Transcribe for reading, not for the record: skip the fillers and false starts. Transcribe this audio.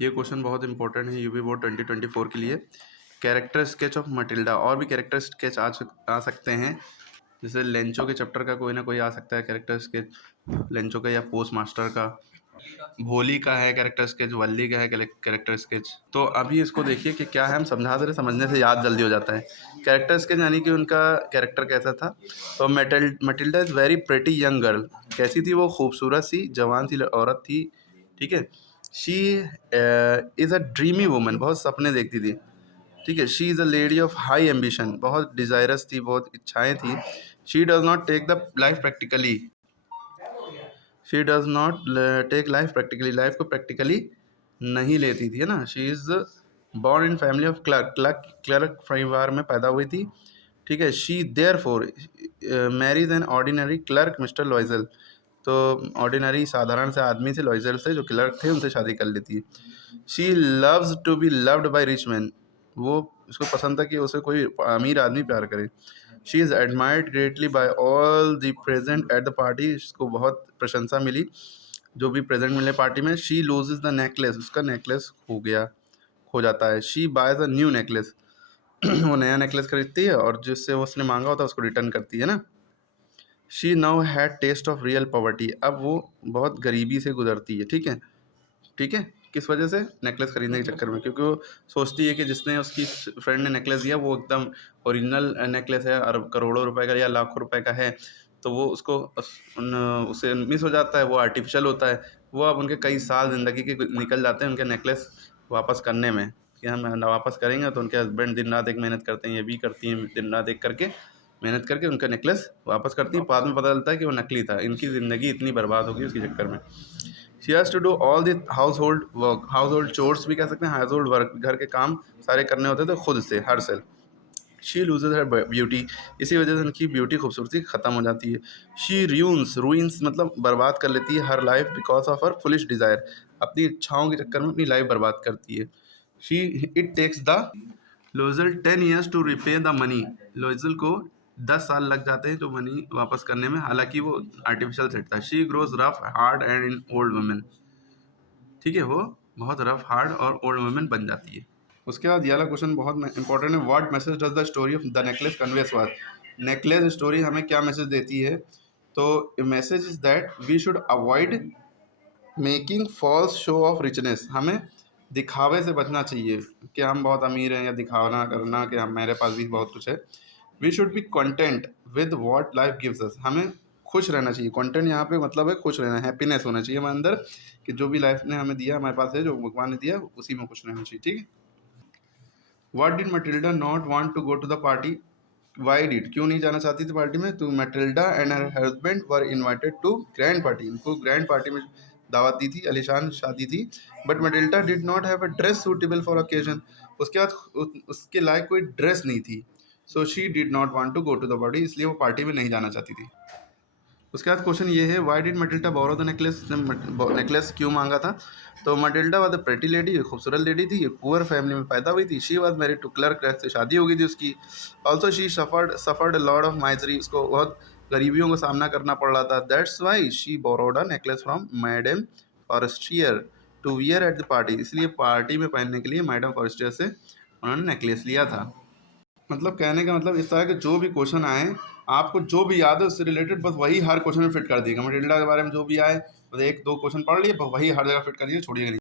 ये क्वेश्चन बहुत इंपॉर्टेंट है यूपी बोर्ड 2024 के लिए। कैरेक्टर स्केच ऑफ मटिल्डा, और भी कैरेक्टर स्केच आ सकते हैं, जैसे लेंचो के चैप्टर का कोई ना कोई आ सकता है कैरेक्टर स्केच, लेंचो का या पोस्ट मास्टर का, भोली का है कैरेक्टर स्केच, वल्ली का है कैरेक्टर स्केच। तो अभी इसको देखिए कि क्या है, हम समझा दे रहे, समझने से याद जल्दी हो जाता है। कैरेक्टर स्केच यानी कि उनका कैरेक्टर कैसा था। तो Matilda is very pretty young girl. कैसी थी वो? खूबसूरत सी जवान सी औरत थी, ठीक है। She is a dreamy woman, बहुत सपने देखती थी, ठीक है। She is a lady of high ambition, बहुत डिज़ायरस थी, बहुत इच्छाएं थी। She does not take the life practically, she does not take life practically, life को प्रैक्टिकली नहीं लेती थी, है ना। She is born in family of clerk परिवार में पैदा हुई थी, ठीक है। She therefore marriage an ordinary clerk mister लॉइजल, तो ऑर्डिनरी साधारण से आदमी से, लॉइजल से जो क्लर्क थे उनसे शादी कर लेती है। She loves to be loved by rich man, वो उसको पसंद था कि उसे कोई अमीर आदमी प्यार करे। She is admired greatly by all the present at the party, इसको बहुत प्रशंसा मिली जो भी प्रेजेंट मिले पार्टी में। शी लूजेज द नेकलेस, उसका नेकलेस खो जाता है। She boys a new necklace, वो नया नेकलेस खरीदती है और जिससे उसने मांगा होता है उसको रिटर्न करती है ना। She now had taste of real poverty, अब वो बहुत गरीबी से गुजरती है, ठीक है, ठीक है। किस वजह से? नेकलेस खरीदने के चक्कर में, क्योंकि वो सोचती है कि जिसने उसकी फ्रेंड ने नेकलेस दिया वो एकदम ओरिजिनल नेकलेस है और करोड़ों रुपए का या लाखों रुपए का है, तो वो उसको उसे मिस हो जाता है, वो आर्टिफिशियल होता है। वो अब उनके कई साल ज़िंदगी के निकल जाते हैं उनके नेकलेस वापस करने में, कि हम वापस करेंगे। तो उनके हस्बैंड दिन रात एक मेहनत करते हैं, ये भी करती हैं दिन रात एक करके मेहनत करके उनका नेकलेस वापस करती हैं। बाद में पता चलता है कि वो नकली था। इनकी ज़िंदगी इतनी बर्बाद होगी उसके चक्कर में। She has to do all the household work, household chores भी कह सकते हैं, हाउस होल्ड वर्क, घर के काम सारे करने होते थे खुद से, her self. She loses her beauty, इसी वजह से उनकी ब्यूटी खूबसूरती ख़त्म हो जाती है। शी रूइंस मतलब बर्बाद कर लेती है हर life because of her foolish desire, अपनी इच्छाओं के चक्कर में अपनी लाइफ बर्बाद करती है। शी इट टेक्स द लोजल 10 years to repay the money, लोजल को 10 साल लग जाते हैं तो मनी वापस करने में, हालांकि वो आर्टिफिशियल सेट था। She grows rough hard and in old women, ठीक है, वो बहुत रफ हार्ड और ओल्ड वुमेन बन जाती है। उसके बाद ये वाला क्वेश्चन बहुत इंपॉर्टेंट है। What message does the story of the necklace conveys was, necklace story हमें क्या मैसेज देती है? तो message is that we should avoid making false show off richness, हमें दिखावे से बचना चाहिए कि हम बहुत अमीर हैं, या दिखावा करना कि हम मेरे पास भी बहुत कुछ है। We should be content with what life gives us, हमें खुश रहना चाहिए। कंटेंट यहाँ पे मतलब है खुश रहना, हैप्पीनेस होना चाहिए हमारे अंदर, कि जो भी लाइफ ने हमें दिया, हमारे पास है, जो भगवान ने दिया, उसी में खुश रहना चाहिए, ठीक है। What did Matilda not want to go to the party, why did, क्यों नहीं जाना चाहती थी पार्टी में? तो Matilda and her husband were invited to grand party, इनको ग्रैंड पार्टी में दावत दी थी, आलीशान शादी थी। But Matilda did not have a dress suitable for occasion, उसके बाद उसके लायक कोई ड्रेस नहीं थी। So she did not want to go to the party, इसलिए वो पार्टी में नहीं जाना चाहती थी। उसके बाद क्वेश्चन ये है, why did Matilda borrow the necklace, necklace क्यों मांगा था? तो Matilda was a pretty lady, खूबसूरत लेडी थी, पुअर फैमिली में पैदा हुई थी। She was married to clerk से शादी हो गई थी उसकी। Also she suffered a lot of misery, उसको बहुत गरीबियों का सामना करना पड़ रहा था। That's why she borrowed a necklace from madam Forestier to wear at the party, इसलिए पार्टी में पहनने के लिए मैडम फॉरेस्टियर से उन्होंने नेकलेस लिया था। मतलब कहने का मतलब इस तरह के जो भी क्वेश्चन आए, आपको जो भी याद है उससे रिलेटेड बस वही हर क्वेश्चन में फिट कर दिएगा। मटिल्डा के बारे में जो भी आए, बस एक दो क्वेश्चन पढ़ लिए, बस वही हर जगह फिट कर दिए, छोड़िएगा नहीं।